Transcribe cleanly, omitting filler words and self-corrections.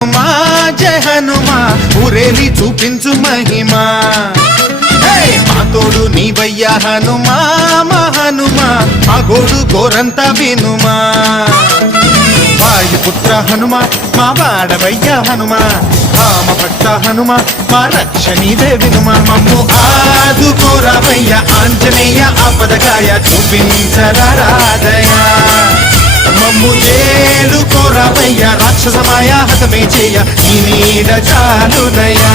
మా జయ హనుమా ఊరేలి చూపించు మహిమా మా తోడు నీవయ్యా హనుమా మా హనుమా మా గోడు గోరంత వినుమా వాయుపుత్ర హనుమా మా వాడవయ్యా హనుమా రామ భక్త హనుమా మా రక్షణీదే వినుమా మమ్ము ఆదుకోరావయ్యా ఆంజనేయ ఆపదగాయ చూపించరాదయా మమ్ము చేలు కోరావయ్యా రాక్షసమాయ హతమే చేయ ఈ నీడ చాలునయా